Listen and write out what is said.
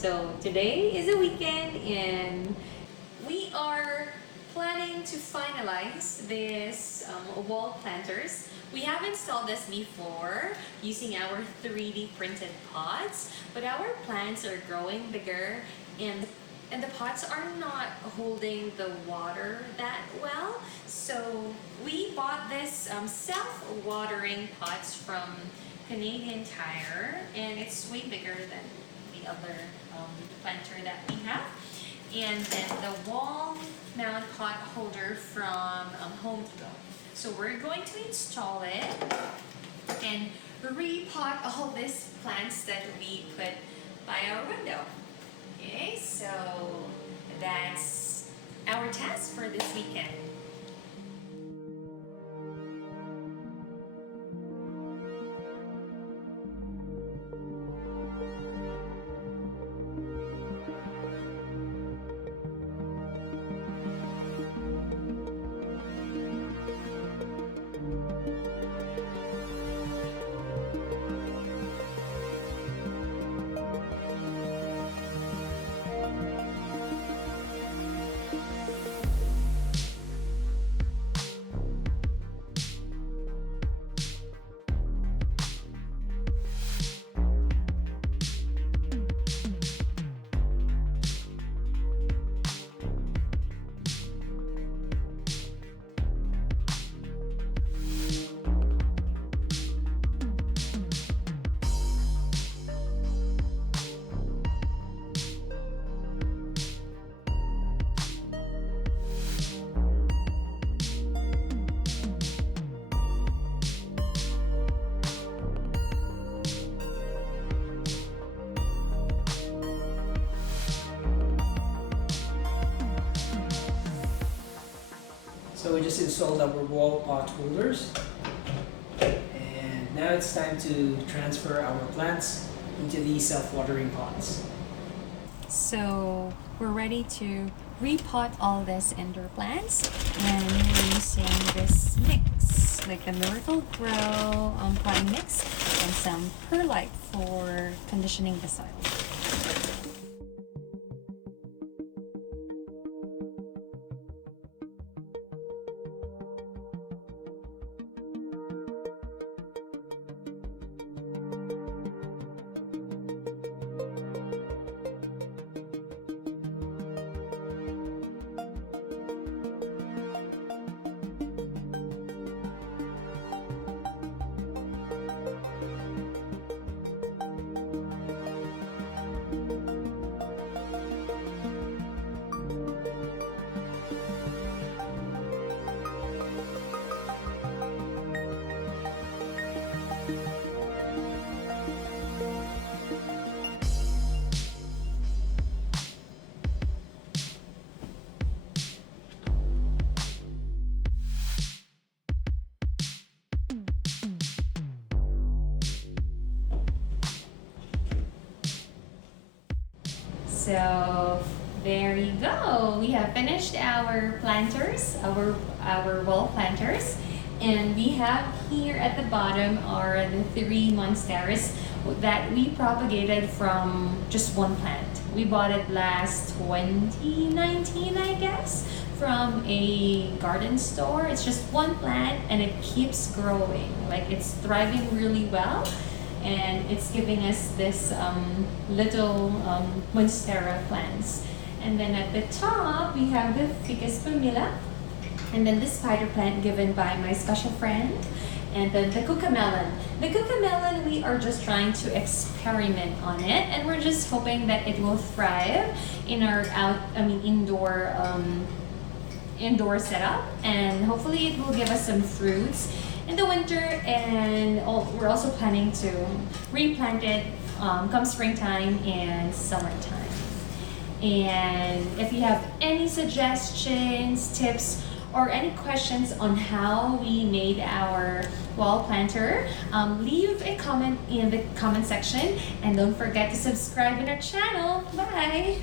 So today is a weekend and we are planning to finalize this wall planters. We have installed this before using our 3D printed pots, but our plants are growing bigger and the pots are not holding the water that well. So we bought this self-watering pots from Canadian Tire, and it's way bigger than the other planter that we have. And then the wall mount pot holder from Home Depot. So we're going to install it and repot all these plants that we put by our window. Okay, so that's our task for this weekend. So we just installed our wall pot holders, and now it's time to transfer our plants into these self-watering pots. So we're ready to repot all this indoor plants, and we're using this mix, like the Miracle Grow potting mix and some perlite for conditioning the soil. So there you go. We have finished our planters, our wall planters, and we have here at the bottom are the 3 monsteras that we propagated from just one plant. We bought it last 2019, I guess, from a garden store. It's just one plant and it keeps growing. Like, it's thriving really well. And it's giving us this little monstera plants. And then at the top, we have the Ficus pumila, and then the spider plant given by my special friend, and then the cucamelon. The cucamelon, we are just trying to experiment on it, and we're just hoping that it will thrive in our indoor setup, and hopefully it will give us some fruits in the winter. And we're also planning to replant it come springtime and summertime. And if you have any suggestions, tips, or any questions on how we made our wall planter, leave a comment in the comment section, and don't forget to subscribe in our channel. Bye!